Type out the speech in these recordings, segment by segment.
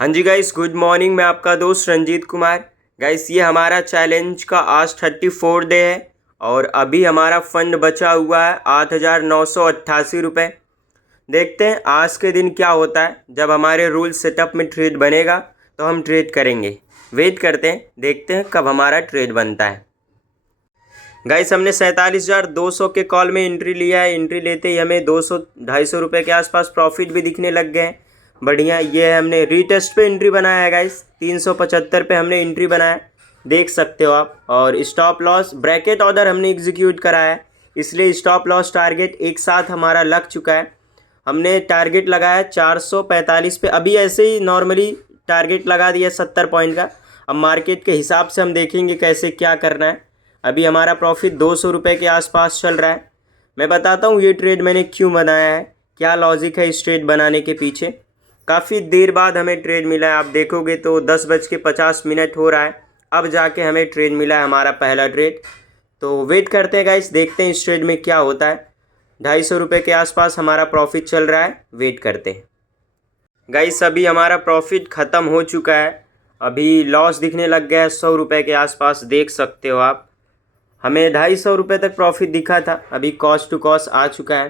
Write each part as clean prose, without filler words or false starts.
हाँ जी guys, good morning. मैं आपका दोस्त रंजीत कुमार। गाइस, ये हमारा चैलेंज का आज 34 डे है और अभी हमारा फंड बचा हुआ है 8,988 रुपये। देखते हैं आज के दिन क्या होता है। जब हमारे रूल सेटअप में ट्रेड बनेगा तो हम ट्रेड करेंगे। वेट करते हैं, देखते हैं कब हमारा ट्रेड बनता है। गाइस, हमने 47,200 के कॉल में एंट्री लिया है। एंट्री लेते ही हमें 200-250 रुपये के आसपास प्रॉफिट भी दिखने लग गए हैं। बढ़िया, ये हमने रीटेस्ट पे एंट्री बनाया है गाइस। 375 पे हमने एंट्री बनाया, देख सकते हो आप। और स्टॉप लॉस ब्रैकेट ऑर्डर हमने एग्जीक्यूट कराया है, इसलिए स्टॉप लॉस टारगेट एक साथ हमारा लग चुका है। हमने टारगेट लगाया 445 पे, अभी ऐसे ही नॉर्मली टारगेट लगा दिया 70 पॉइंट का। अब मार्केट के हिसाब से हम देखेंगे कैसे क्या करना है। अभी हमारा प्रॉफिट 200 रुपये के आसपास चल रहा है। मैं बताता हूँ ये ट्रेड मैंने क्यों बनाया है, क्या लॉजिक है इस ट्रेड बनाने के पीछे। काफ़ी देर बाद हमें ट्रेड मिला है। आप देखोगे तो 10:50 हो रहा है, अब जाके हमें ट्रेड मिला है, हमारा पहला ट्रेड। तो वेट करते हैं गाइस, देखते हैं इस ट्रेड में क्या होता है। 250 रुपये के आसपास हमारा प्रॉफिट चल रहा है, वेट करते हैं गाइस। अभी हमारा प्रॉफिट ख़त्म हो चुका है, अभी लॉस दिखने लग गया है 100 रुपये के आसपास, देख सकते हो आप। हमें 250 रुपये तक प्रॉफिट दिखा था, अभी कॉस्ट टू कॉस्ट आ चुका है।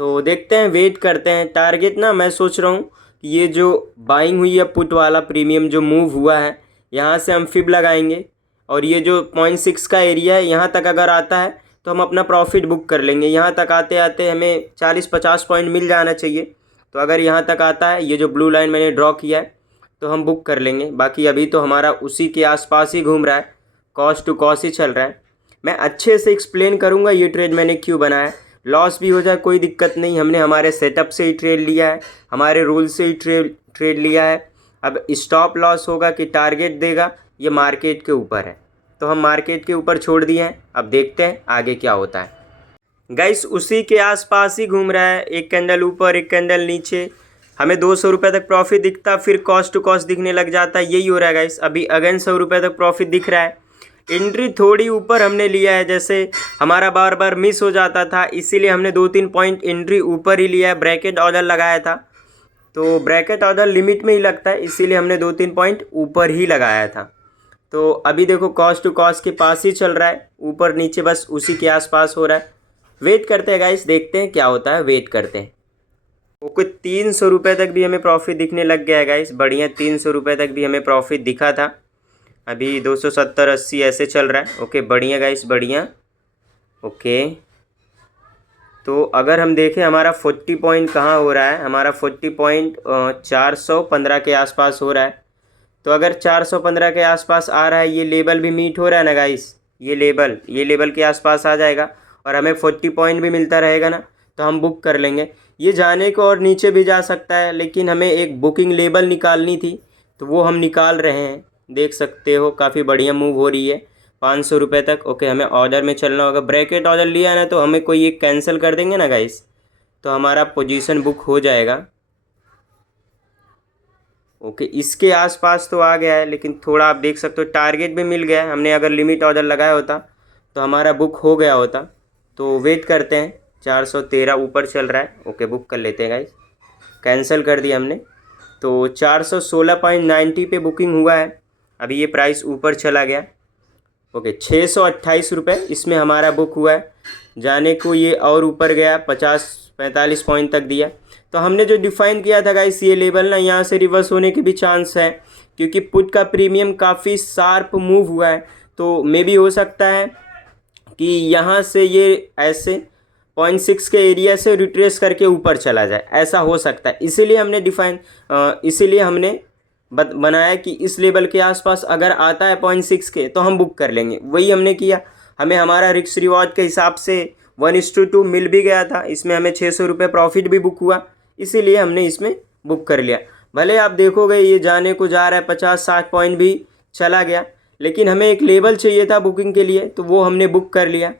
तो देखते हैं, वेट करते हैं। टारगेट ना, मैं सोच रहा हूँ कि ये जो बाइंग हुई है पुट वाला प्रीमियम जो मूव हुआ है, यहाँ से हम फिब लगाएंगे और ये जो 0.6 का एरिया है यहाँ तक अगर आता है तो हम अपना प्रॉफिट बुक कर लेंगे। यहाँ तक आते आते हमें 40-50 पॉइंट मिल जाना चाहिए। तो अगर यहाँ तक आता है, ये जो ब्लू लाइन मैंने ड्रॉ किया है, तो हम बुक कर लेंगे। बाकी अभी तो हमारा उसी के आसपास ही घूम रहा है, कॉस्ट टू कॉस्ट ही चल रहा है। मैं अच्छे से एक्सप्लेन करूँगा ये ट्रेड मैंने क्यों बनाया है। लॉस भी हो जाए कोई दिक्कत नहीं, हमने हमारे सेटअप से ही ट्रेड लिया है, हमारे रूल से ही ट्रेड लिया है। अब स्टॉप लॉस होगा कि टारगेट देगा, ये मार्केट के ऊपर है। तो हम मार्केट के ऊपर छोड़ दिए हैं, अब देखते हैं आगे क्या होता है। गाइस, उसी के आसपास ही घूम रहा है, एक कैंडल ऊपर एक कैंडल नीचे। हमें 200 रुपये तक प्रॉफिट दिखता, फिर कॉस्ट टू कॉस्ट दिखने लग जाता है। यही हो रहा है गाइस, अभी अगेन 100 रुपये तक प्रॉफिट दिख रहा है। एंट्री थोड़ी ऊपर हमने लिया है, जैसे हमारा बार बार मिस हो जाता था, इसीलिए हमने 2-3 पॉइंट एंट्री ऊपर ही लिया है। ब्रैकेट ऑर्डर लगाया था, तो ब्रैकेट ऑर्डर लिमिट में ही लगता है, इसीलिए हमने 2-3 पॉइंट ऊपर ही लगाया था। तो अभी देखो कॉस्ट टू कॉस्ट के पास ही चल रहा है, ऊपर नीचे बस उसी के आसपास हो रहा है। वेट करते हैं गाइस, देखते हैं क्या होता है, वेट करते हैं। ओके, 300 रुपये तक भी हमें प्रॉफिट दिखने लग गया है गाइस। बढ़िया, 300 रुपये तक भी हमें प्रॉफिट दिखा था। अभी 270-80 ऐसे चल रहा है। ओके, बढ़िया गाइस, बढ़िया। ओके, तो अगर हम देखें हमारा 40 पॉइंट कहाँ हो रहा है, हमारा 40 पॉइंट 415 के आसपास हो रहा है। तो अगर 415 के आसपास आ रहा है, ये लेवल भी मीट हो रहा है ना गाइस, ये लेवल के आसपास आ जाएगा और हमें 40 पॉइंट भी मिलता रहेगा ना, तो हम बुक कर लेंगे। ये जाने को और नीचे भी जा सकता है, लेकिन हमें एक बुकिंग लेवल निकालनी थी, तो वो हम निकाल रहे हैं। देख सकते हो काफ़ी बढ़िया मूव हो रही है 500 रुपये तक। ओके, हमें ऑर्डर में चलना होगा। ब्रैकेट ऑर्डर लिया ना, तो हमें कोई एक कैंसिल कर देंगे ना गाइस, तो हमारा पोजीशन बुक हो जाएगा। ओके, इसके आसपास तो आ गया है, लेकिन थोड़ा आप देख सकते हो टारगेट भी मिल गया है। हमने अगर लिमिट ऑर्डर लगाया होता तो हमारा बुक हो गया होता। तो वेट करते हैं, 413 ऊपर चल रहा है। ओके, बुक कर लेते हैं गाइस, कैंसिल कर दिया हमने। तो 416.90 पे बुकिंग हुआ है, अभी ये प्राइस ऊपर चला गया। ओके, 628 रुपये इसमें हमारा बुक हुआ है। जाने को ये और ऊपर गया, 50-45 पॉइंट तक दिया। तो हमने जो डिफ़ाइन किया था गाइस, ये लेवल ना यहाँ से रिवर्स होने के भी चांस है, क्योंकि पुट का प्रीमियम काफ़ी शार्प मूव हुआ है। तो मे भी हो सकता है कि यहाँ से ये ऐसे 0.6 के एरिया से रिट्रेस करके ऊपर चला जाए, ऐसा हो सकता है। इसीलिए हमने बनाया कि इस लेवल के आसपास अगर आता है 0.6 के, तो हम बुक कर लेंगे। वही हमने किया। हमें हमारा रिस्क रिवॉर्ड के हिसाब से 1:2 मिल भी गया था। इसमें हमें 600 रुपये प्रॉफिट भी बुक हुआ, इसीलिए हमने इसमें बुक कर लिया। भले आप देखोगे ये जाने को जा रहा है, 50-60 पॉइंट भी चला गया, लेकिन हमें एक लेवल चाहिए था बुकिंग के लिए, तो वो हमने बुक कर लिया।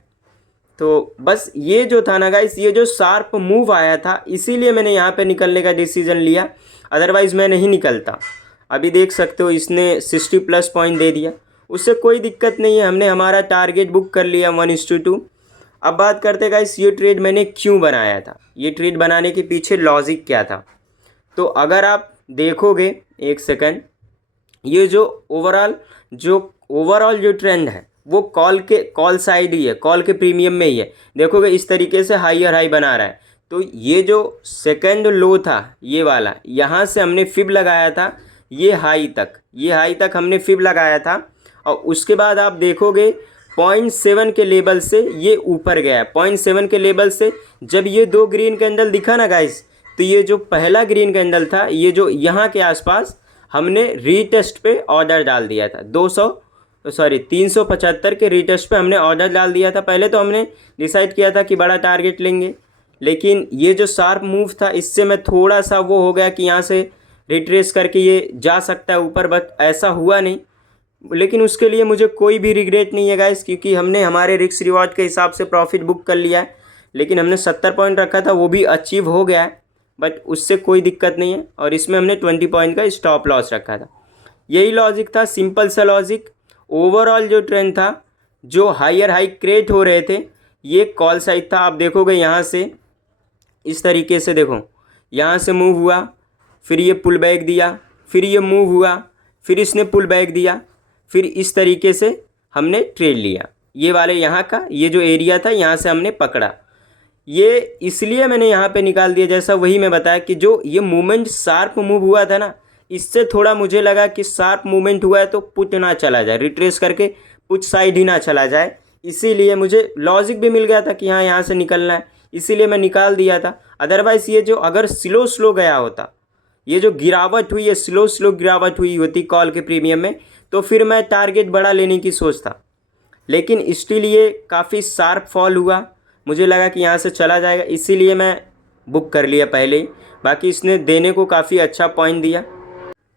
तो बस ये जो था ना गाइस, ये जो शार्प मूव आया था, इसीलिए मैंने यहाँ पे निकलने का डिसीजन लिया, अदरवाइज़ मैं नहीं निकलता। अभी देख सकते हो इसने 60+ पॉइंट दे दिया, उससे कोई दिक्कत नहीं है। हमने हमारा टारगेट बुक कर लिया 1:2। अब बात करते गाइस, ये ट्रेड मैंने क्यों बनाया था, ये ट्रेड बनाने के पीछे लॉजिक क्या था। तो अगर आप देखोगे, एक सेकंड, ये जो ओवरऑल जो ट्रेंड है वो कॉल साइड ही है, कॉल के प्रीमियम में ही है। देखोगे इस तरीके से हाई बना रहा है। तो ये जो सेकंड लो था ये वाला, यहाँ से हमने फिब लगाया था ये हाई तक हमने फिब लगाया था। और उसके बाद आप देखोगे 0.7 के लेवल से ये ऊपर गया। 0.7 के लेवल से जब ये दो ग्रीन कैंडल दिखा ना गाइस, तो ये जो पहला ग्रीन कैंडल था, ये जो यहाँ के आसपास हमने रीटेस्ट पे ऑर्डर डाल दिया था। 375 के रीटेस्ट पे हमने ऑर्डर डाल दिया था। पहले तो हमने डिसाइड किया था कि बड़ा टारगेट लेंगे, लेकिन ये जो शार्प मूव था इससे मैं थोड़ा सा वो हो गया कि यहाँ से रिट्रेस करके ये जा सकता है ऊपर, बट ऐसा हुआ नहीं। लेकिन उसके लिए मुझे कोई भी रिग्रेट नहीं है गाइस, क्योंकि हमने हमारे रिस्क रिवॉर्ड के हिसाब से प्रॉफिट बुक कर लिया है। लेकिन हमने 70 पॉइंट रखा था, वो भी अचीव हो गया है, बट उससे कोई दिक्कत नहीं है। और इसमें हमने 20 पॉइंट का स्टॉप लॉस रखा था। यही लॉजिक था, सिंपल सा लॉजिक। ओवरऑल जो ट्रेंड था, जो हाई क्रिएट हो रहे थे, ये कॉल साइड था। आप देखोगे यहाँ से इस तरीके से, देखो यहाँ से मूव हुआ, फिर ये पुल बैक दिया, फिर ये मूव हुआ, फिर इसने पुल बैक दिया, फिर इस तरीके से हमने ट्रेड लिया। ये वाले यहाँ का ये जो एरिया था यहाँ से हमने पकड़ा। ये इसलिए मैंने यहाँ पे निकाल दिया, जैसा वही मैं बताया कि जो ये मूवमेंट शार्प मूव हुआ था ना, इससे थोड़ा मुझे लगा कि शार्प मूवमेंट हुआ है तो पुट ना चला जाए, रिट्रेस करके पुट साइड ही ना चला जाए। इसीलिए मुझे लॉजिक भी मिल गया था कि हाँ यहाँ से निकलना है, इसीलिए मैं निकाल दिया था। अदरवाइज़ ये जो अगर स्लो गया होता, ये जो गिरावट हुई है स्लो गिरावट हुई होती कॉल के प्रीमियम में, तो फिर मैं टारगेट बड़ा लेने की सोचता। लेकिन स्टिल ये काफ़ी शार्प फॉल हुआ, मुझे लगा कि यहाँ से चला जाएगा, इसीलिए मैं बुक कर लिया पहले ही। बाकी इसने देने को काफ़ी अच्छा पॉइंट दिया।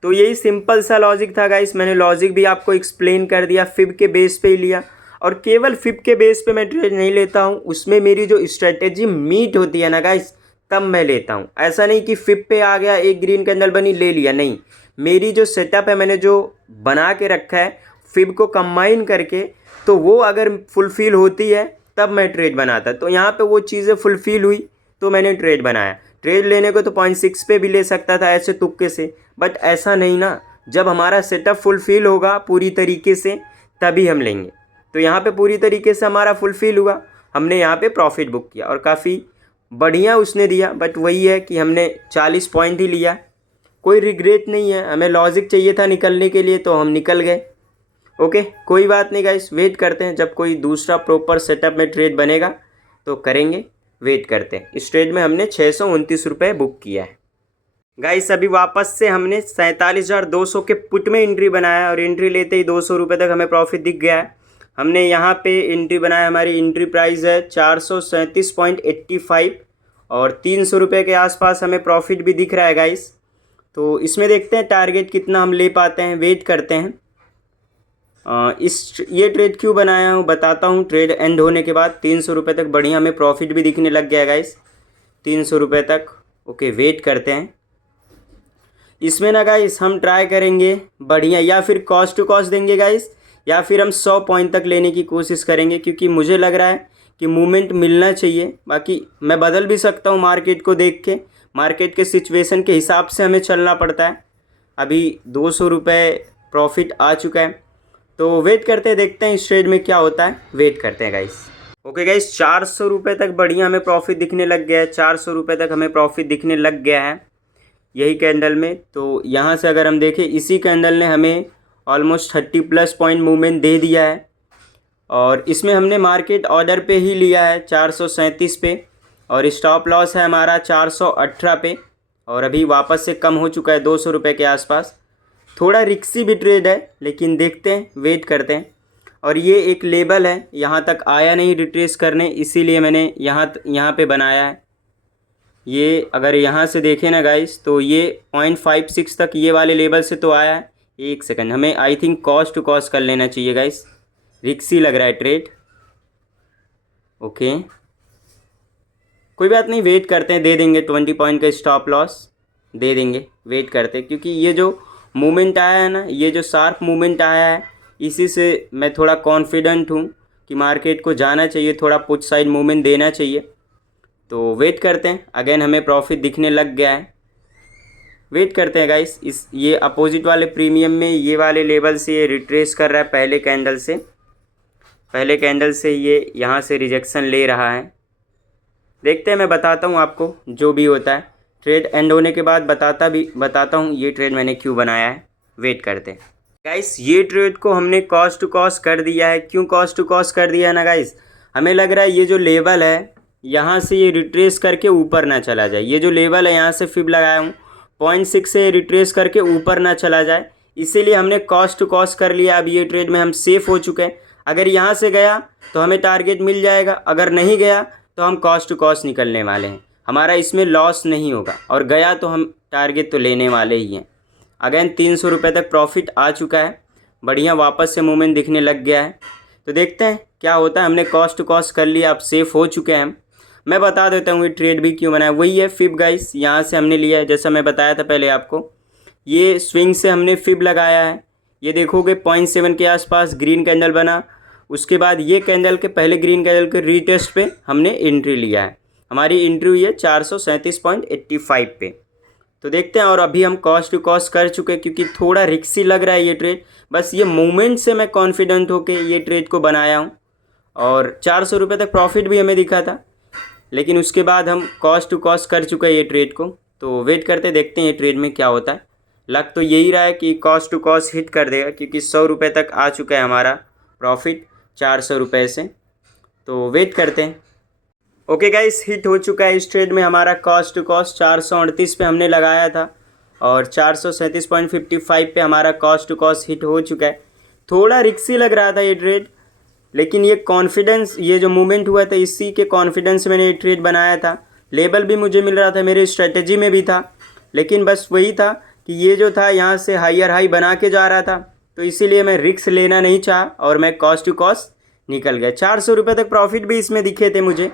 तो यही सिंपल सा लॉजिक था गाइस। मैंने लॉजिक भी आपको एक्सप्लेन कर दिया, फिब के बेस पे ही लिया। और केवल फिब के बेस पे मैं ट्रेड नहीं लेता हूँ, उसमें मेरी जो स्ट्रेटेजी मीट होती है ना गाइस, तब मैं लेता हूँ। ऐसा नहीं कि फिब पे आ गया, एक ग्रीन कैंडल बनी ले लिया, नहीं। मेरी जो सेटअप है, मैंने जो बना के रखा है फिब को कंबाइन करके, तो वो अगर फुलफ़िल होती है तब मैं ट्रेड बनाता। तो यहाँ पे वो चीज़ें फुलफ़िल हुई तो मैंने ट्रेड बनाया। ट्रेड लेने को तो 0.6 पे भी ले सकता था ऐसे तुक्के से, बट ऐसा नहीं ना। जब हमारा सेटअप फुलफ़िल होगा पूरी तरीके से तभी हम लेंगे। तो यहाँ पे पूरी तरीके से हमारा फुलफ़िल हुआ, हमने यहाँ पे प्रॉफिट बुक किया और काफ़ी बढ़िया उसने दिया। बट वही है कि हमने 40 पॉइंट ही लिया, कोई रिग्रेट नहीं है। हमें लॉजिक चाहिए था निकलने के लिए, तो हम निकल गए। ओके, कोई बात नहीं गाइस, वेट करते हैं जब कोई दूसरा प्रॉपर सेटअप में ट्रेड बनेगा तो करेंगे, वेट करते हैं। इस ट्रेड में हमने 629 रुपये बुक किया है गाइस। अभी वापस से हमने 47,200 के पुट में एंट्री बनाया और एंट्री लेते ही 200 रुपये तक हमें प्रॉफिट दिख गया है। हमने यहाँ पे एंट्री बनाया, हमारी एंट्री प्राइस है 437.85 और 300 रुपये के आसपास हमें प्रॉफिट भी दिख रहा है गाइस। तो इसमें देखते हैं टारगेट कितना हम ले पाते हैं, वेट करते हैं। ये ट्रेड क्यों बनाया हूँ बताता हूँ। ट्रेड एंड होने के बाद 300 रुपये तक बढ़िया हमें प्रॉफिट भी दिखने लग गया गाइस, 300 रुपये तक। ओके, वेट करते हैं। इसमें ना गाइस हम ट्राई करेंगे बढ़िया, या फिर कॉस्ट टू कॉस्ट देंगे गाइस, या फिर हम 100 पॉइंट तक लेने की कोशिश करेंगे, क्योंकि मुझे लग रहा है कि मूवमेंट मिलना चाहिए। बाकी मैं बदल भी सकता हूँ मार्केट को देख के, मार्केट के सिचुएशन के हिसाब से हमें चलना पड़ता है। अभी 200 रुपये प्रॉफिट आ चुका है, तो वेट करते हैं, देखते हैं इस ट्रेड में क्या होता है, वेट करते हैं गाइस। ओके गाइस, 400 रुपये तक बढ़िया हमें प्रॉफिट दिखने लग गया है। 400 रुपये तक हमें प्रॉफिट दिखने लग गया है यही कैंडल में। तो यहाँ से अगर हम देखें, इसी कैंडल ने हमें ऑलमोस्ट 30+ पॉइंट मूवमेंट दे दिया है। और इसमें हमने मार्केट ऑर्डर पे ही लिया है 437 पे, और स्टॉप लॉस है हमारा 418 पे, और अभी वापस से कम हो चुका है 200 रुपये के आसपास। थोड़ा रिक्सी भी ट्रेड है, लेकिन देखते हैं, वेट करते हैं। और ये एक लेवल है, यहाँ तक आया नहीं रिट्रेस करने, इसीलिए मैंने यहाँ पे बनाया है। ये अगर यहाँ से देखें ना गाइस, तो ये 0.56 तक ये वाले लेवल से तो आया है। एक सेकंड, हमें I think cost to cost कर लेना चाहिए गाइस, रिक्सी लग रहा है ट्रेड। ओके, कोई बात नहीं, वेट करते हैं, दे देंगे 20 पॉइंट का स्टॉप लॉस दे देंगे, वेट करते हैं। क्योंकि ये जो मूवमेंट आया है ना, ये जो शार्प मूवमेंट आया है, इसी से मैं थोड़ा कॉन्फिडेंट हूँ कि मार्केट को जाना चाहिए, थोड़ा पुट साइड मूवमेंट देना चाहिए। तो वेट करते हैं, अगेन हमें प्रॉफिट दिखने लग गया है। वेट करते हैं गाइस। इस ये अपोजिट वाले प्रीमियम में ये वाले लेवल से ये रिट्रेस कर रहा है, पहले कैंडल से ये यहाँ से रिजेक्शन ले रहा है। देखते हैं, मैं बताता हूँ आपको जो भी होता है। ट्रेड एंड होने के बाद बताता हूँ ये ट्रेड मैंने क्यों बनाया है। वेट करते हैं गाइस। ये ट्रेड को हमने कॉस्ट टू कॉस्ट कर दिया है। क्यों कॉस्ट टू कॉस्ट कर दिया है ना गाइस, हमें लग रहा है ये जो लेवल है यहाँ से ये रिट्रेस करके ऊपर ना चला जाए। ये जो लेवल है यहाँ से फिब लगाया हूँ 0.6 से रिट्रेस करके ऊपर ना चला जाए, इसीलिए हमने कॉस्ट टू कॉस्ट कर लिया। अब ये ट्रेड में हम सेफ हो चुके हैं। अगर यहाँ से गया तो हमें टारगेट मिल जाएगा, अगर नहीं गया तो हम कॉस्ट टू कॉस्ट निकलने वाले हैं। हमारा इसमें लॉस नहीं होगा, और गया तो हम टारगेट तो लेने वाले ही हैं। अगेन 300 रुपये तक प्रॉफिट आ चुका है, बढ़िया वापस से मूवमेंट दिखने लग गया है। तो देखते हैं क्या होता है। हमने कॉस्ट टू कॉस्ट कर लिया, अब सेफ हो चुके हैं हम। मैं बता देता हूँ ये ट्रेड भी क्यों बनाया। वही है फिब गाइस, यहाँ से हमने लिया है, जैसा मैं बताया था पहले आपको। ये स्विंग से हमने फिब लगाया है। ये देखोगे 0.7 के आसपास ग्रीन कैंडल बना, उसके बाद ये कैंडल के पहले ग्रीन कैंडल के रीटेस्ट पे हमने एंट्री लिया है। हमारी एंट्री हुई है 437.85 पे। तो देखते हैं। और अभी हम कॉस्ट टू कॉस्ट कर चुके हैं, क्योंकि थोड़ा रिक्सी लग रहा है ये ट्रेड। बस ये मूवमेंट से मैं कॉन्फिडेंट होकर ये ट्रेड को बनाया हूँ, और 400 रुपये तक प्रॉफिट भी हमें दिखा था, लेकिन उसके बाद हम कॉस्ट टू कॉस्ट कर चुके हैं ये ट्रेड को। तो वेट करते देखते हैं ये ट्रेड में क्या होता है। लग तो यही रहा है कि कॉस्ट टू कॉस्ट हिट कर देगा, क्योंकि 100 रुपये तक आ चुका है हमारा प्रॉफिट 400 रुपये से। तो वेट करते हैं। ओके गाइस, हिट हो चुका है इस ट्रेड में हमारा कॉस्ट टू कॉस्ट। 438 पे हमने लगाया था, और 437.55 पे हमारा कॉस्ट टू कॉस्ट हिट हो चुका है। थोड़ा रिक्सी लग रहा था ये ट्रेड, लेकिन ये कॉन्फिडेंस, ये जो मूवमेंट हुआ था इसी के कॉन्फिडेंस से मैंने ये ट्रेड बनाया था। लेवल भी मुझे मिल रहा था, मेरे स्ट्रेटजी में भी था, लेकिन बस वही था कि ये जो था यहाँ से हायर हाई बना के जा रहा था, तो इसीलिए मैं रिक्स लेना नहीं चाहा और मैं कॉस्ट टू कॉस्ट निकल गया। 400 रुपये तक प्रॉफिट भी इसमें दिखे थे मुझे,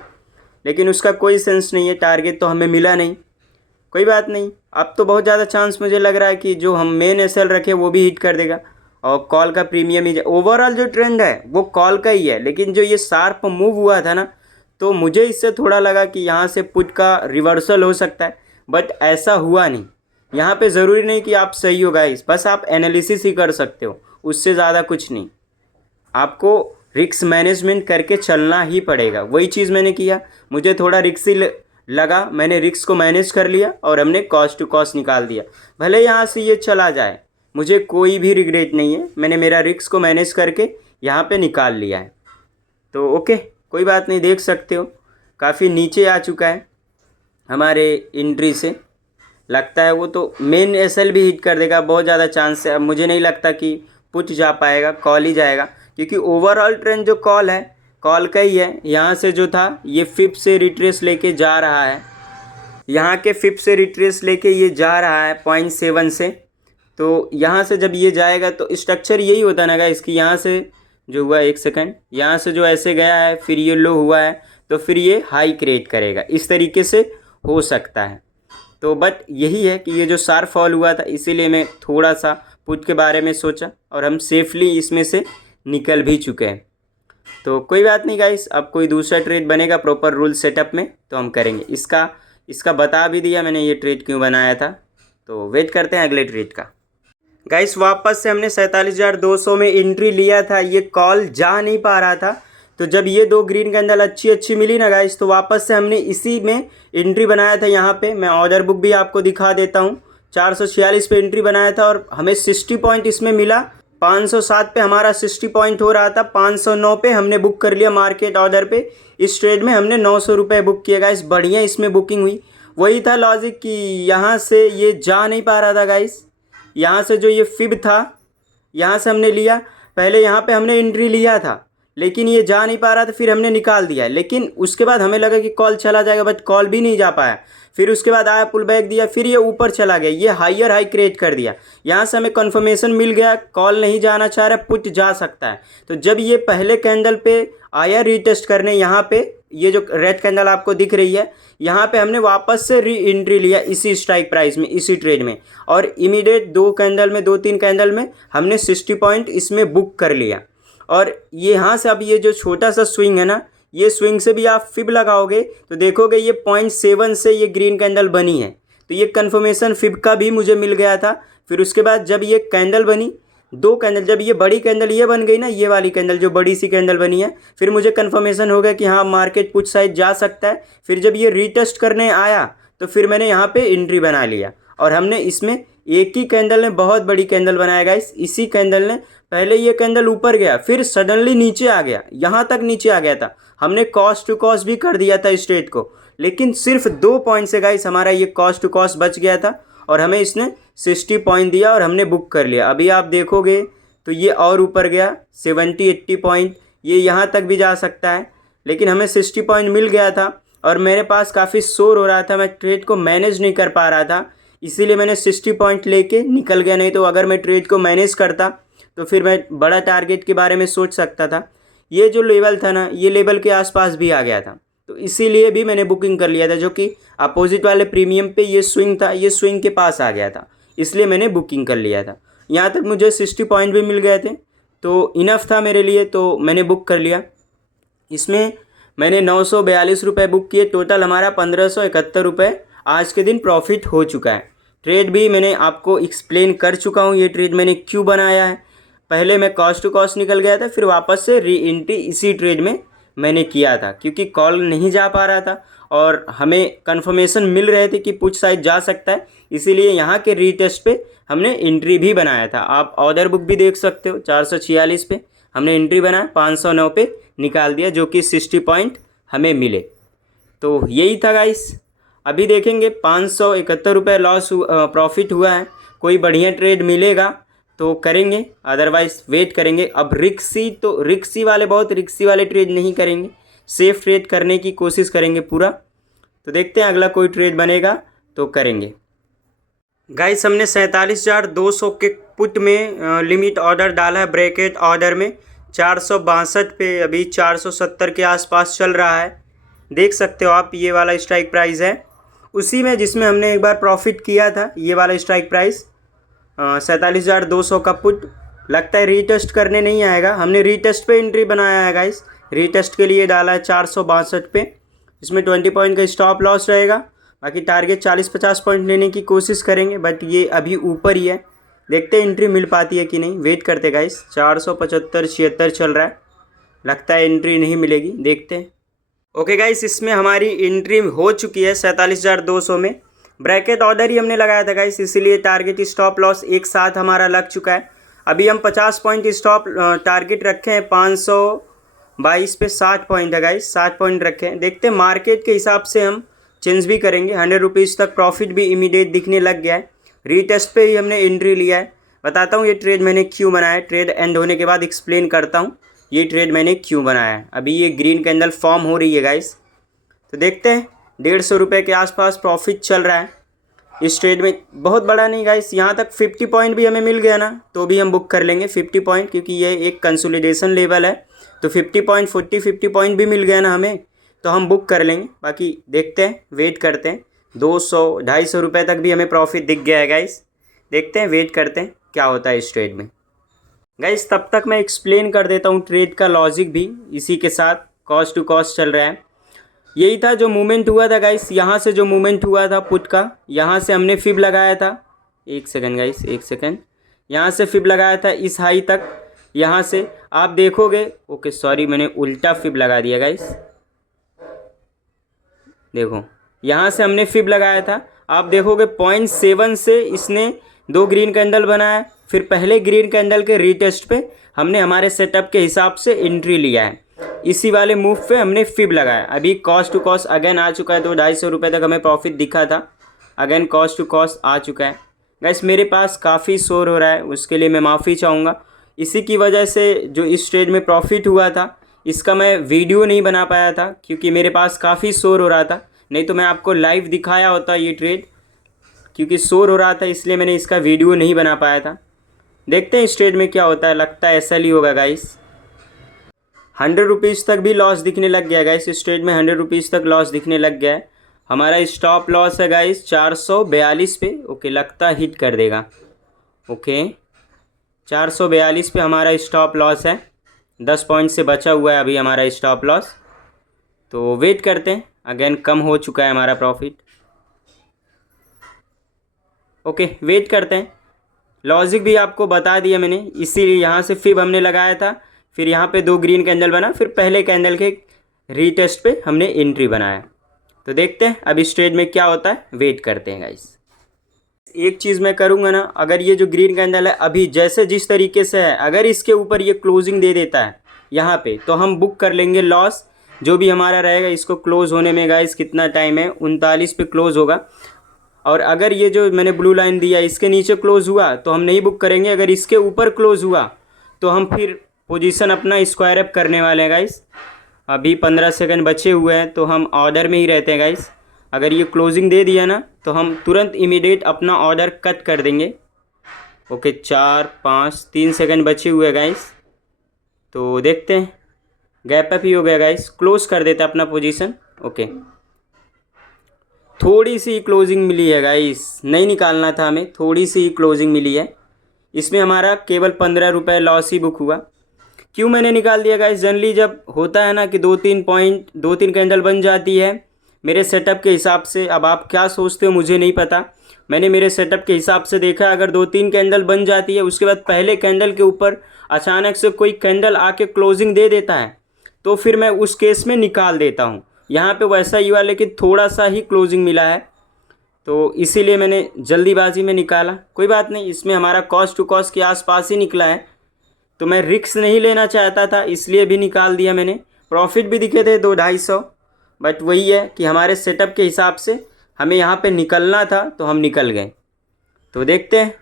लेकिन उसका कोई सेंस नहीं है, टारगेट तो हमें मिला नहीं। कोई बात नहीं, अब तो बहुत ज़्यादा चांस मुझे लग रहा है कि जो हम मेन एसएल रखे वो भी हिट कर देगा, और कॉल का प्रीमियम ही। ओवरऑल जो ट्रेंड है वो कॉल का ही है, लेकिन जो ये शार्प मूव हुआ था ना, तो मुझे इससे थोड़ा लगा कि यहाँ से पुट का रिवर्सल हो सकता है, बट ऐसा हुआ नहीं। यहाँ पे ज़रूरी नहीं कि आप सही हो गाइस, बस आप एनालिसिस ही कर सकते हो, उससे ज़्यादा कुछ नहीं। आपको रिस्क मैनेजमेंट करके चलना ही पड़ेगा। वही चीज़ मैंने किया, मुझे थोड़ा रिस्की लगा, मैंने रिस्क को मैनेज कर लिया और हमने कॉस्ट टू कॉस्ट निकाल दिया। भले यहाँ से ये चला जाए, मुझे कोई भी रिग्रेट नहीं है, मैंने मेरा रिस्क को मैनेज करके यहाँ पे निकाल लिया है। तो ओके, कोई बात नहीं, देख सकते हो काफ़ी नीचे आ चुका है हमारे एंट्री से। लगता है वो तो मेन एसएल भी हिट कर देगा, बहुत ज़्यादा चांस है। अब मुझे नहीं लगता कि पुट जा पाएगा, कॉल ही जाएगा, क्योंकि ओवरऑल ट्रेंड जो कॉल है, कॉल का ही है। यहाँ से जो था ये फिफ्थ से रिट्रेस लेके जा रहा है, यहाँ के फिफ्थ से रिट्रेस लेके ये जा रहा है 0.7 से। तो यहाँ से जब ये जाएगा तो स्ट्रक्चर यही होता है ना गाइस, इसकी यहाँ से जो हुआ, एक सेकंड, यहाँ से जो ऐसे गया है फिर ये लो हुआ है, तो फिर ये हाई क्रिएट करेगा, इस तरीके से हो सकता है। तो बट यही है कि ये जो शार्प फॉल हुआ था, इसीलिए मैं थोड़ा सा पुट के बारे में सोचा, और हम सेफली इसमें से निकल भी चुके हैं। तो कोई बात नहीं गाइस, अब कोई दूसरा ट्रेड बनेगा प्रॉपर रूल सेटअप में तो हम करेंगे। इसका बता भी दिया मैंने ये ट्रेड क्यों बनाया था। तो वेट करते हैं अगले ट्रेड का। गाइस वापस से हमने 47,200 में एंट्री लिया था, ये कॉल जा नहीं पा रहा था। तो जब ये दो ग्रीन कैंडल अच्छी मिली ना गाइस, तो वापस से हमने इसी में एंट्री बनाया था। यहाँ पे मैं ऑर्डर बुक भी आपको दिखा देता हूँ। 446 पे एंट्री बनाया था और हमें 60 पॉइंट इसमें मिला। 507 पे हमारा 60 पॉइंट हो रहा था, 509 पे हमने बुक कर लिया मार्केट ऑर्डर पे। इस ट्रेड में हमने 900 रुपये बुक किया गाइस, बढ़िया इसमें बुकिंग हुई। वही था लॉजिक कि यहाँ से ये जा नहीं पा रहा था गाइस, यहाँ से जो ये फिब था यहाँ से हमने लिया, पहले यहाँ पे हमने एंट्री लिया था, लेकिन ये जा नहीं पा रहा था, फिर हमने निकाल दिया। लेकिन उसके बाद हमें लगा कि कॉल चला जाएगा, बट कॉल भी नहीं जा पाया। फिर उसके बाद आया, पुल बैक दिया, फिर ये ऊपर चला गया, ये हायर हाई क्रिएट कर दिया। यहाँ से हमें कंफर्मेशन मिल गया कॉल नहीं जाना चाह रहा, पुट जा सकता है। तो जब ये पहले कैंडल पे आया रीटेस्ट करने, यहाँ पे ये जो रेड कैंडल आपको दिख रही है, यहाँ पे हमने वापस से री एंट्री लिया इसी स्ट्राइक प्राइस में, इसी ट्रेड में, और इमीडिएट 2-3 कैंडल में हमने 60 पॉइंट इसमें बुक कर लिया। और ये यहाँ से अब ये जो छोटा सा स्विंग है ना, ये स्विंग से भी आप फिब लगाओगे तो देखोगे ये 0.7 से ये ग्रीन कैंडल बनी है। तो ये कन्फर्मेशन फिब का भी मुझे मिल गया था। फिर उसके बाद जब ये कैंडल बनी, 2 कैंडल, जब ये बड़ी कैंडल ये बन गई ना, ये वाली कैंडल जो बड़ी सी कैंडल बनी है, फिर मुझे कन्फर्मेशन हो गया कि हाँ मार्केट कुछ साइड जा सकता है। फिर जब ये रीटेस्ट करने आया तो फिर मैंने यहाँ पे एंट्री बना लिया और हमने इसमें एक ही कैंडल ने बहुत बड़ी कैंडल बनाया गाइस। इसी कैंडल ने पहले ये कैंडल ऊपर गया, फिर सडनली नीचे आ गया, यहाँ तक नीचे आ गया था। हमने कॉस्ट टू कॉस्ट भी कर दिया था इस ट्रेड को, लेकिन सिर्फ 2 पॉइंट से गाइस हमारा ये कॉस्ट टू कॉस्ट बच गया था और हमें इसने 60 पॉइंट दिया और हमने बुक कर लिया। अभी आप देखोगे तो ये और ऊपर गया 70-80 पॉइंट, ये यहाँ तक भी जा सकता है, लेकिन हमें 60 पॉइंट मिल गया था और मेरे पास काफ़ी शोर हो रहा था, मैं ट्रेड को मैनेज नहीं कर पा रहा था, इसीलिए मैंने 60 पॉइंट लेके निकल गया। नहीं तो अगर मैं ट्रेड को मैनेज करता तो फिर मैं बड़ा टारगेट के बारे में सोच सकता था। ये जो लेवल था ना, ये लेवल के आसपास भी आ गया था, तो इसीलिए भी मैंने बुकिंग कर लिया था, जो कि अपोजिट वाले प्रीमियम पे ये स्विंग था, ये स्विंग के पास आ गया था, इसलिए मैंने बुकिंग कर लिया था। यहाँ तक मुझे 60 पॉइंट भी मिल गए थे, तो इनफ था मेरे लिए, तो मैंने बुक कर लिया। इसमें मैंने 942 रुपये बुक किए, टोटल हमारा 1571 रुपये आज के दिन प्रॉफिट हो चुका है। ट्रेड भी मैंने आपको एक्सप्लेन कर चुका हूँ, ये ट्रेड मैंने क्यों बनाया है। पहले मैं कॉस्ट टू कॉस्ट निकल गया था, फिर वापस से री एंट्री इसी ट्रेड में मैंने किया था, क्योंकि कॉल नहीं जा पा रहा था और हमें कंफर्मेशन मिल रहे थे कि पुट साइड जा सकता है, इसीलिए यहाँ के रीटेस्ट पे हमने एंट्री भी बनाया था। आप ऑर्डर बुक भी देख सकते हो, 446 पे हमने एंट्री बनाया, 509 पे निकाल दिया, जो कि 60 पॉइंट हमें मिले। तो यही था गाइस। अभी देखेंगे 571 रुपये लॉस प्रॉफिट हुआ है, कोई बढ़िया ट्रेड मिलेगा तो करेंगे, अदरवाइज वेट करेंगे। अब रिक्सी वाले बहुत रिक्सी वाले ट्रेड नहीं करेंगे, सेफ ट्रेड करने की कोशिश करेंगे पूरा। तो देखते हैं अगला कोई ट्रेड बनेगा तो करेंगे। गाइस हमने 47,200 के पुट में लिमिट ऑर्डर डाला है, ब्रैकेट ऑर्डर में 462 पे, अभी 470 के आसपास चल रहा है, देख सकते हो आप। ये वाला स्ट्राइक प्राइस है उसी में जिसमें हमने एक बार प्रॉफिट किया था, ये वाला स्ट्राइक प्राइस 47,200 का पुट। लगता है रीटेस्ट करने नहीं आएगा, हमने रीटेस्ट पे एंट्री बनाया है गाइस, रीटेस्ट के लिए डाला है 462 पे। इसमें 20 पॉइंट का स्टॉप लॉस रहेगा, बाकी टारगेट 40-50 पॉइंट लेने की कोशिश करेंगे, बट ये अभी ऊपर ही है, देखते हैं एंट्री मिल पाती है कि नहीं, वेट करते गाइस। 475-76 चल रहा है, लगता है एंट्री नहीं मिलेगी, देखते हैं। ओके गाइस, इसमें हमारी एंट्री हो चुकी है 47,200 में, ब्रैकेट ऑर्डर ही हमने लगाया था गाइस, इसीलिए टारगेट स्टॉप लॉस एक साथ हमारा लग चुका है। अभी हम 50 पॉइंट स्टॉप टारगेट रखे हैं, 522 पे 60 पॉइंट है गाइस, 60 पॉइंट रखे हैं। देखते हैं मार्केट के हिसाब से हम चेंज भी करेंगे। 100 रुपीज़ तक प्रॉफिट भी इमीडिएट दिखने लग गया है, रीटेस्ट पे ही हमने एंट्री लिया है। बताता हूँ ये ट्रेड मैंने क्यों बनाया है, ट्रेड एंड होने के बाद एक्सप्लेन करता हूँ ये ट्रेड मैंने क्यों बनाया है। अभी ये ग्रीन कैंडल फॉर्म हो रही है गाइस, तो देखते हैं 150 रुपये के आसपास प्रॉफिट चल रहा है इस ट्रेड में, बहुत बड़ा नहीं गाइस। यहाँ तक 50 पॉइंट भी हमें मिल गया ना तो भी हम बुक कर लेंगे 50 पॉइंट, क्योंकि ये एक कंसोलिडेशन लेवल है, तो 50 पॉइंट 50 पॉइंट भी मिल गया ना हमें तो हम बुक कर लेंगे। बाकी देखते हैं, वेट करते हैं, 200-250 रुपये तक भी हमें प्रॉफिट दिख गया है गाइस, देखते हैं, वेट करते हैं क्या होता है इस ट्रेड में गाइस। तब तक मैं एक्सप्लेन कर देता हूँ ट्रेड का लॉजिक भी, इसी के साथ कॉस्ट टू कॉस्ट चल रहा है। यही था जो मूवमेंट हुआ था गाइस, यहाँ से जो मूवमेंट हुआ था पुट का, यहाँ से हमने फिब लगाया था, एक सेकंड गाइस, एक सेकंड, यहाँ से फिब लगाया था इस हाई तक, यहाँ से आप देखोगे, ओके सॉरी मैंने उल्टा फिब लगा दिया गाइस, देखो यहाँ से हमने फिब लगाया था, आप देखोगे 0.7 से इसने 2 ग्रीन कैंडल बनाया, फिर पहले ग्रीन कैंडल के रीटेस्ट पे हमने हमारे सेटअप के हिसाब से एंट्री लिया है, इसी वाले मूव पे हमने फिब लगाया। अभी कॉस्ट टू कॉस्ट अगेन आ चुका है, तो 250 रुपये तक हमें प्रॉफिट दिखा था, अगेन कॉस्ट टू कॉस्ट आ चुका है गाइस। मेरे पास काफ़ी शोर हो रहा है, उसके लिए मैं माफ़ी चाहूँगा। इसी की वजह से जो इस ट्रेड में प्रॉफिट हुआ था इसका मैं वीडियो नहीं बना पाया था, क्योंकि मेरे पास काफ़ी शोर हो रहा था, नहीं तो मैं आपको लाइव दिखाया होता ये ट्रेड, क्योंकि शोर हो रहा था इसलिए मैंने इसका वीडियो नहीं बना पाया था। देखते हैं इस ट्रेड में क्या होता है, लगता है ऐसा ही होगा गाइस। 100 रुपीज़ तक भी लॉस दिखने लग गया गाइस, इस ट्रेड में 100 रुपीज़ तक लॉस दिखने लग गया है। हमारा स्टॉप लॉस है गाइस 442 पे, ओके लगता हिट कर देगा, ओके 442 पे हमारा स्टॉप लॉस है, 10 पॉइंट से बचा हुआ है अभी हमारा स्टॉप लॉस, तो वेट करते हैं। अगेन कम हो चुका है हमारा प्रॉफिट, ओके, वेट करते हैं। लॉजिक भी आपको बता दिया मैंने, इसीलिए यहाँ से फिब हमने लगाया था, फिर यहाँ पे 2 ग्रीन कैंडल बना, फिर पहले कैंडल के रीटेस्ट पे हमने एंट्री बनाया। तो देखते हैं अब इस ट्रेड में क्या होता है, वेट करते हैं गाइस। एक चीज़ मैं करूँगा ना, अगर ये जो ग्रीन कैंडल है अभी जैसे जिस तरीके से है, अगर इसके ऊपर ये क्लोजिंग दे देता है यहाँ पे, तो हम बुक कर लेंगे लॉस, जो भी हमारा रहेगा। इसको क्लोज़ होने में गाइस कितना टाइम है, 39 पे क्लोज़ होगा। और अगर ये जो मैंने ब्लू लाइन दिया इसके नीचे क्लोज़ हुआ तो हम नहीं बुक करेंगे, अगर इसके ऊपर क्लोज़ हुआ तो हम फिर पोजीशन अपना स्क्वायर अप करने वाले हैं गाइस। अभी 15 सेकंड बचे हुए हैं तो हम ऑर्डर में ही रहते हैं गाइस। अगर ये क्लोजिंग दे दिया ना तो हम तुरंत इमीडिएट अपना ऑर्डर कट कर देंगे। ओके, 4 5 3 सेकंड बचे हुए हैं गाइस। तो देखते हैं, गैप अप ही हो गया गाइस, क्लोज कर देते हैं अपना पोजीशन। ओके, थोड़ी सी क्लोजिंग मिली है गाइस, नहीं निकालना था हमें, थोड़ी सी क्लोजिंग मिली है। इसमें हमारा केवल 15 रुपये लॉस ही बुक हुआ। क्यों मैंने निकाल दिया गाइस, जनरली जब होता है ना कि 2-3 कैंडल बन जाती है मेरे सेटअप के हिसाब से। अब आप क्या सोचते हो मुझे नहीं पता, मैंने मेरे सेटअप के हिसाब से देखा, अगर 2-3 कैंडल बन जाती है उसके बाद पहले कैंडल के ऊपर अचानक से कोई कैंडल आके क्लोजिंग दे देता है तो फिर मैं उस केस में निकाल देता हूँ। यहाँ पे वैसा ही हुआ, लेकिन थोड़ा सा ही क्लोजिंग मिला है तो इसीलिए मैंने जल्दीबाजी में निकाला। कोई बात नहीं, इसमें हमारा कॉस्ट टू कॉस्ट के आसपास ही निकला है, तो मैं रिस्क नहीं लेना चाहता था इसलिए भी निकाल दिया मैंने। प्रॉफिट भी दिखे थे 200-250, बट वही है कि हमारे सेटअप के हिसाब से हमें यहाँ पे निकलना था तो हम निकल गए। तो देखते हैं।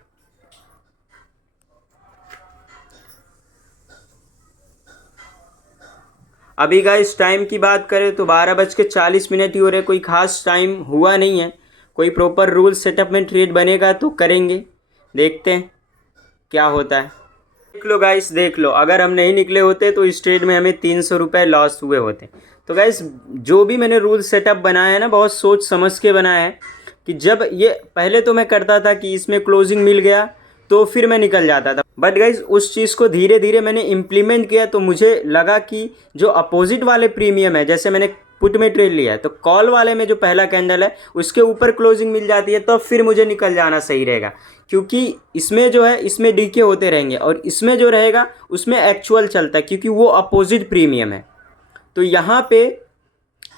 अभी गाइस टाइम की बात करें तो 12:40 ही हो रहे, कोई ख़ास टाइम हुआ नहीं है। कोई प्रॉपर रूल सेटअप में ट्रेड बनेगा तो करेंगे, देखते हैं क्या होता है। देख लो गाइस, देख लो, अगर हम नहीं निकले होते तो इस ट्रेड में हमें 300 रुपये लॉस हुए होते। तो गाइस जो भी मैंने रूल सेटअप बनाया है ना, बहुत सोच समझ के बनाया है कि जब ये पहले तो मैं करता था कि इसमें क्लोजिंग मिल गया तो फिर मैं निकल जाता था, बट गाइस उस चीज़ को धीरे धीरे मैंने इम्प्लीमेंट किया तो मुझे लगा कि जो अपोजिट वाले प्रीमियम है, जैसे मैंने पुट में ट्रेड लिया है तो कॉल वाले में जो पहला कैंडल है उसके ऊपर क्लोजिंग मिल जाती है तो फिर मुझे निकल जाना सही रहेगा, क्योंकि इसमें जो है इसमें डीके होते रहेंगे और इसमें जो रहेगा उसमें एक्चुअल चलता है, क्योंकि वो अपोजिट प्रीमियम है। तो यहाँ पे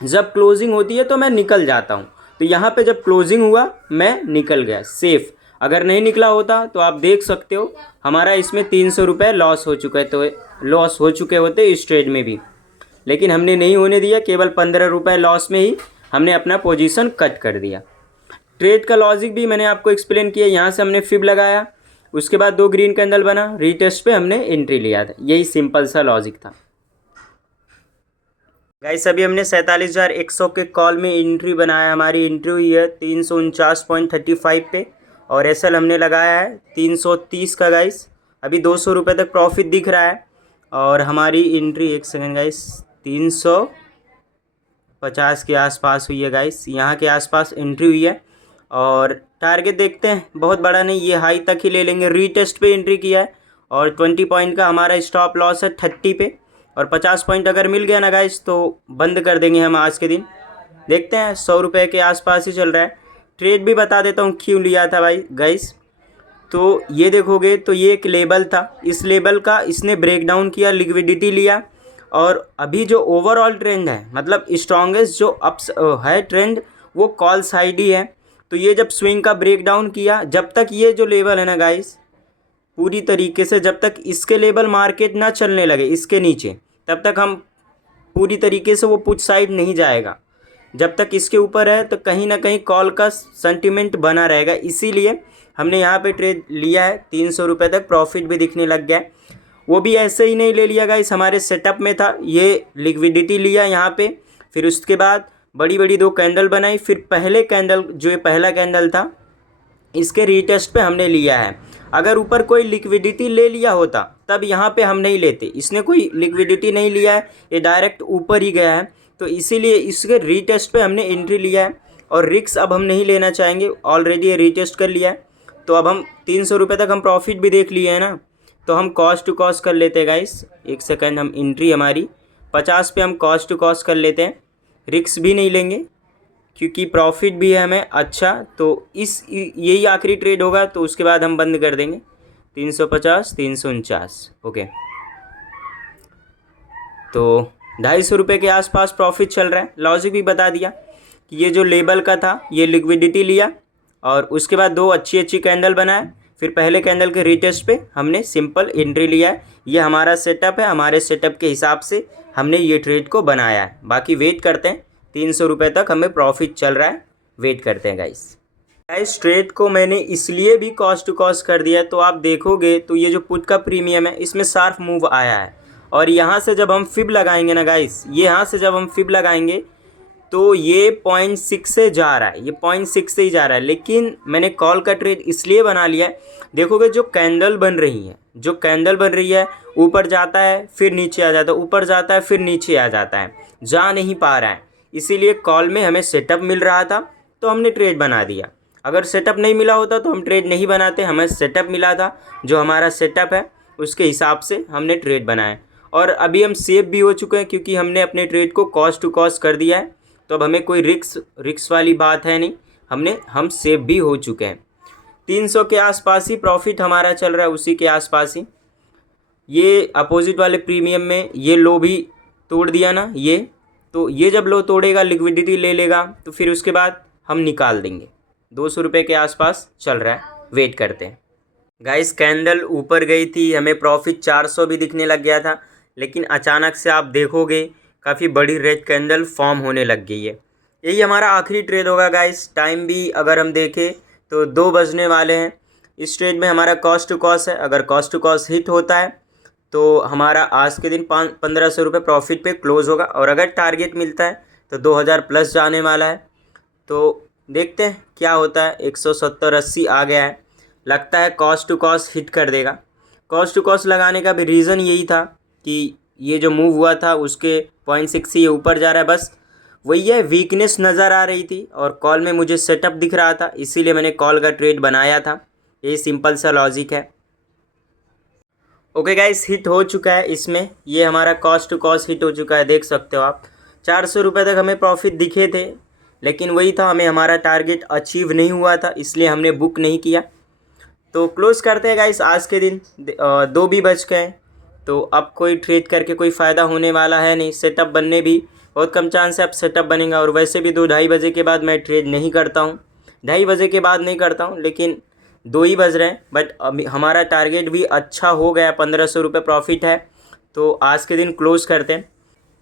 जब क्लोजिंग होती है तो मैं निकल जाता हूँ, तो यहाँ पे जब क्लोजिंग हुआ मैं निकल गया सेफ। अगर नहीं निकला होता तो आप देख सकते हो हमारा इसमें 300 रुपये लॉस हो चुका है, तो लॉस हो चुके होते इस ट्रेड में भी, लेकिन हमने नहीं होने दिया, केवल 15 रुपये लॉस में ही हमने अपना पोजीशन कट कर दिया। ट्रेड का लॉजिक भी मैंने आपको एक्सप्लेन किया। यहाँ से हमने फिब लगाया, उसके बाद 2 ग्रीन कैंडल बना, रीटेस्ट पे हमने एंट्री लिया था, यही सिंपल सा लॉजिक था गाइस। अभी हमने 47,100 के कॉल में एंट्री बनाया, हमारी एंट्री हुई है 349.35 पे और एसएल हमने लगाया है 330 का गाइस। अभी 200 रुपये तक प्रॉफिट दिख रहा है और हमारी एंट्री, एक सेकंड गाइस, 350 के आसपास हुई है गाइस, यहाँ के आसपास एंट्री हुई है। और टारगेट देखते हैं, बहुत बड़ा नहीं, ये हाई तक ही ले लेंगे। रीटेस्ट पे एंट्री किया है और 20 पॉइंट का हमारा स्टॉप लॉस है 30 पे, और 50 पॉइंट अगर मिल गया ना गाइस तो बंद कर देंगे हम आज के दिन। देखते हैं, 100 रुपये के आसपास ही चल रहा है। ट्रेड भी बता देता हूँ क्यों लिया था भाई गाइस। तो ये देखोगे तो ये एक लेवल था, इस लेवल का इसने ब्रेक डाउन किया, लिक्विडिटी लिया, और अभी जो ओवरऑल ट्रेंड है, मतलब स्ट्रॉन्गेस्ट जो अप्स है ट्रेंड, वो कॉल साइड ही है। तो ये जब स्विंग का ब्रेक डाउन किया, जब तक ये जो लेवल है ना गाइस, पूरी तरीके से जब तक इसके लेवल मार्केट ना चलने लगे इसके नीचे, तब तक हम पूरी तरीके से वो पुट साइड नहीं जाएगा। जब तक इसके ऊपर है तो कहीं ना कहीं कॉल का सेंटिमेंट बना रहेगा, इसीलिए हमने यहाँ पे ट्रेड लिया है। 300 रुपये तक प्रॉफिट भी दिखने लग गया। वो भी ऐसे ही नहीं ले लिया गाइस, हमारे सेटअप में था, ये लिक्विडिटी लिया यहाँ पे, फिर उसके बाद बड़ी बड़ी 2 कैंडल बनाई, फिर पहले कैंडल जो ये पहला कैंडल था इसके रीटेस्ट पे हमने लिया है। अगर ऊपर कोई लिक्विडिटी ले लिया होता तब यहाँ पे हम नहीं लेते, इसने कोई लिक्विडिटी नहीं लिया है, ये डायरेक्ट ऊपर ही गया है, तो इसीलिए इसके रीटेस्ट पे हमने एंट्री लिया है। और रिक्स अब हम नहीं लेना चाहेंगे, ऑलरेडी ये रीटेस्ट कर लिया है। तो अब हम 300 रुपये तक हम प्रॉफिट भी देख लिए हैं ना, तो हम कॉस्ट टू कॉस्ट कर लेते हैं गाइस। एक सेकंड, हम एंट्री हमारी 50 पे हम कॉस्ट टू कॉस्ट कर लेते हैं, रिक्स भी नहीं लेंगे, क्योंकि प्रॉफिट भी है हमें अच्छा। तो यही आखिरी ट्रेड होगा, तो उसके बाद हम बंद कर देंगे। 350, 349, ओके। तो 250 रुपये के आसपास प्रॉफिट चल रहा है। लॉजिक भी बता दिया कि ये जो लेबल का था ये लिक्विडिटी लिया और उसके बाद दो अच्छी अच्छी कैंडल बनाए, फिर पहले कैंडल के रीटेस्ट पे हमने सिंपल एंट्री लिया है। ये हमारा सेटअप है, हमारे सेटअप के हिसाब से हमने ये ट्रेड को बनाया है। बाकी वेट करते हैं, 300 रुपये तक हमें प्रॉफिट चल रहा है, वेट करते हैं गाइस ट्रेड को मैंने इसलिए भी कॉस्ट टू कॉस्ट कर दिया है, तो आप देखोगे तो ये जो पुट का प्रीमियम है इसमें शार्प मूव आया है। और यहाँ से जब हम फिब लगाएंगे ना गाइस, ये यहाँ से जब हम फिब लगाएंगे तो ये 0.6 से जा रहा है, ये 0.6 से ही जा रहा है। लेकिन मैंने कॉल का ट्रेड इसलिए बना लिया है, देखोगे जो कैंडल बन रही है, जो कैंडल बन रही है, ऊपर जाता है फिर नीचे आ जाता है, ऊपर जाता है फिर नीचे आ जाता है, जा नहीं पा रहा है। इसीलिए कॉल में हमें सेटअप मिल रहा था तो हमने ट्रेड बना दिया। अगर सेटअप नहीं मिला होता तो हम ट्रेड नहीं बनाते, हमें सेटअप मिला था, जो हमारा सेटअप है उसके हिसाब से हमने ट्रेड बनाया। और अभी हम सेफ भी हो चुके हैं क्योंकि हमने अपने ट्रेड को कॉस्ट टू कॉस्ट कर दिया है, तो अब हमें कोई रिक्स वाली बात है नहीं, हम सेफ भी हो चुके हैं। 300 के आसपास ही प्रॉफिट हमारा चल रहा है, उसी के आसपास ही। ये अपोजिट वाले प्रीमियम में ये लो भी तोड़ दिया ना, तो ये जब लो तोड़ेगा लिक्विडिटी ले लेगा, तो फिर उसके बाद हम निकाल देंगे। 200 रुपये के आसपास चल रहा है, वेट करते हैं गाइस। कैंडल ऊपर गई थी, हमें प्रॉफिट 400 भी दिखने लग गया था, लेकिन अचानक से आप देखोगे काफ़ी बड़ी रेड कैंडल फॉर्म होने लग गई है। यही हमारा आखिरी ट्रेड होगा गाइस। टाइम भी अगर हम देखें तो 2 बजने वाले हैं। इस ट्रेड में हमारा कॉस्ट टू कॉस्ट है, अगर कॉस्ट टू कॉस्ट हिट होता है तो हमारा आज के दिन 1500 रुपये प्रॉफिट पे क्लोज होगा, और अगर टारगेट मिलता है तो 2000 प्लस जाने वाला है। तो देखते हैं क्या होता है। 170-80 आ गया है, लगता है कॉस्ट टू कॉस्ट हिट कर देगा। कॉस्ट टू कॉस्ट लगाने का भी रीज़न यही था कि ये जो मूव हुआ था उसके 0.6 से ये ऊपर जा रहा है, बस वही है, वीकनेस नज़र आ रही थी और कॉल में मुझे सेटअप दिख रहा था, इसीलिए मैंने कॉल का ट्रेड बनाया था। यही सिंपल सा लॉजिक है। ओके गाइस, हिट हो चुका है इसमें, ये हमारा कॉस्ट टू कॉस्ट हिट हो चुका है, देख सकते हो आप। 400 रुपये तक हमें प्रॉफिट दिखे थे, लेकिन वही था, हमें हमारा टारगेट अचीव नहीं हुआ था, इसलिए हमने बुक नहीं किया। तो क्लोज करते हैं गाइस आज के दिन। 2 भी बच गए, तो अब कोई ट्रेड करके कोई फ़ायदा होने वाला है नहीं। सेटअप बनने भी बहुत कम चांस है अब सेटअप बनेगा, और वैसे भी 2-2:30 बजे के बाद मैं ट्रेड नहीं करता हूँ, 2:30 बजे के बाद नहीं करता हूँ, लेकिन 2 ही बज रहे हैं। बट अभी हमारा टारगेट भी अच्छा हो गया, 1500 रुपये प्रॉफिट है, तो आज के दिन क्लोज करते हैं।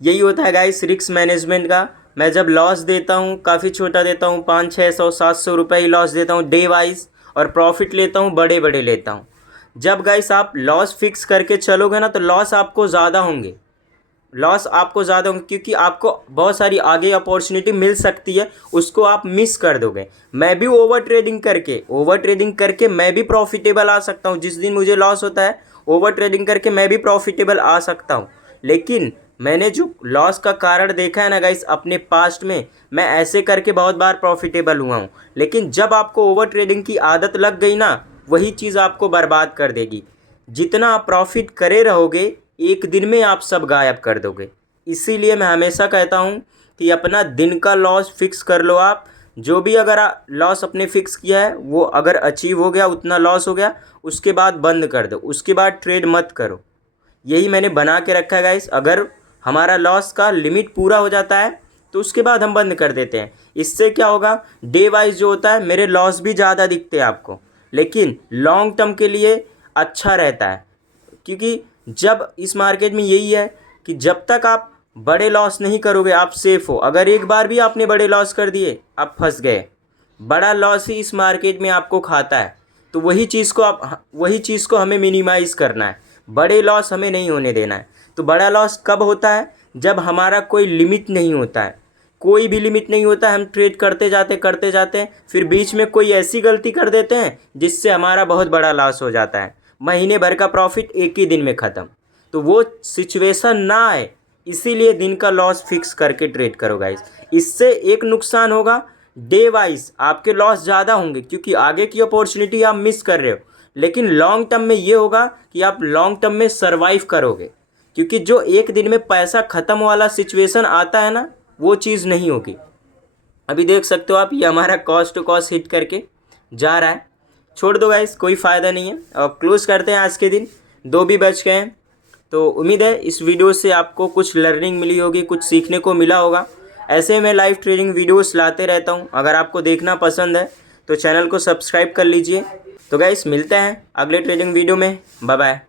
यही होता है गाइस रिस्क मैनेजमेंट का। मैं जब लॉस देता हूँ काफ़ी छोटा देता हूँ, 500-600-700 रुपये ही लॉस देता हूँ डे वाइज, और प्रॉफिट लेता हूँ बड़े बड़े लेता हूँ। जब गाइस आप लॉस फिक्स करके चलोगे ना, तो लॉस आपको ज़्यादा होंगे, क्योंकि आपको बहुत सारी आगे अपॉर्चुनिटी मिल सकती है, उसको आप मिस कर दोगे। मैं भी ओवर ट्रेडिंग करके मैं भी प्रॉफिटेबल आ सकता हूँ। जिस दिन मुझे लॉस होता है, ओवर ट्रेडिंग करके मैं भी प्रॉफिटेबल आ सकता हूँ, लेकिन मैंने जो लॉस का कारण देखा है ना गाइस अपने पास्ट में, मैं ऐसे करके बहुत बार प्रॉफिटेबल हुआ हूँ। लेकिन जब आपको ओवर ट्रेडिंग की आदत लग गई ना, वही चीज़ आपको बर्बाद कर देगी। जितना आप प्रॉफिट करे रहोगे, एक दिन में आप सब गायब कर दोगे। इसीलिए मैं हमेशा कहता हूँ कि अपना दिन का लॉस फिक्स कर लो। आप जो भी अगर लॉस अपने फिक्स किया है वो अगर अचीव हो गया, उतना लॉस हो गया, उसके बाद बंद कर दो, उसके बाद ट्रेड मत करो। यही मैंने बना के रखा है गाइस। अगर हमारा लॉस का लिमिट पूरा हो जाता है तो उसके बाद हम बंद कर देते हैं। इससे क्या होगा, डे वाइज जो होता है मेरे लॉस भी ज़्यादा दिखते हैं आपको, लेकिन लॉन्ग टर्म के लिए अच्छा रहता है। क्योंकि जब इस मार्केट में यही है कि जब तक आप बड़े लॉस नहीं करोगे आप सेफ हो। अगर एक बार भी आपने बड़े लॉस कर दिए, आप फंस गए। बड़ा लॉस ही इस मार्केट में आपको खाता है, तो वही चीज़ को हमें मिनिमाइज़ करना है। बड़े लॉस हमें नहीं होने देना है। तो बड़ा लॉस कब होता है, जब हमारा कोई लिमिट नहीं होता है, कोई भी लिमिट नहीं होता है। हम ट्रेड करते जाते हैं, फिर बीच में कोई ऐसी गलती कर देते हैं जिससे हमारा बहुत बड़ा लॉस हो जाता है। महीने भर का प्रॉफिट एक ही दिन में ख़त्म। तो वो सिचुएशन ना आए, इसीलिए दिन का लॉस फिक्स करके ट्रेड करो गाइस। इससे एक नुकसान होगा, डे वाइज आपके लॉस ज़्यादा होंगे क्योंकि आगे की अपॉर्चुनिटी आप मिस कर रहे हो। लेकिन लॉन्ग टर्म में ये होगा कि आप लॉन्ग टर्म में सर्वाइव करोगे, क्योंकि जो एक दिन में पैसा ख़त्म वाला सिचुएशन आता है ना, वो चीज़ नहीं होगी। अभी देख सकते हो आप, ये हमारा कॉस्ट टू कॉस्ट हिट करके जा रहा है। छोड़ दो गाइस, कोई फ़ायदा नहीं है। और क्लोज़ करते हैं आज के दिन, 2 भी बच गए हैं। तो उम्मीद है इस वीडियो से आपको कुछ लर्निंग मिली होगी, कुछ सीखने को मिला होगा। ऐसे मैं लाइव ट्रेडिंग वीडियोस लाते रहता हूं। अगर आपको देखना पसंद है तो चैनल को सब्सक्राइब कर लीजिए। तो गाइस मिलते हैं अगले ट्रेडिंग वीडियो में। Bye bye.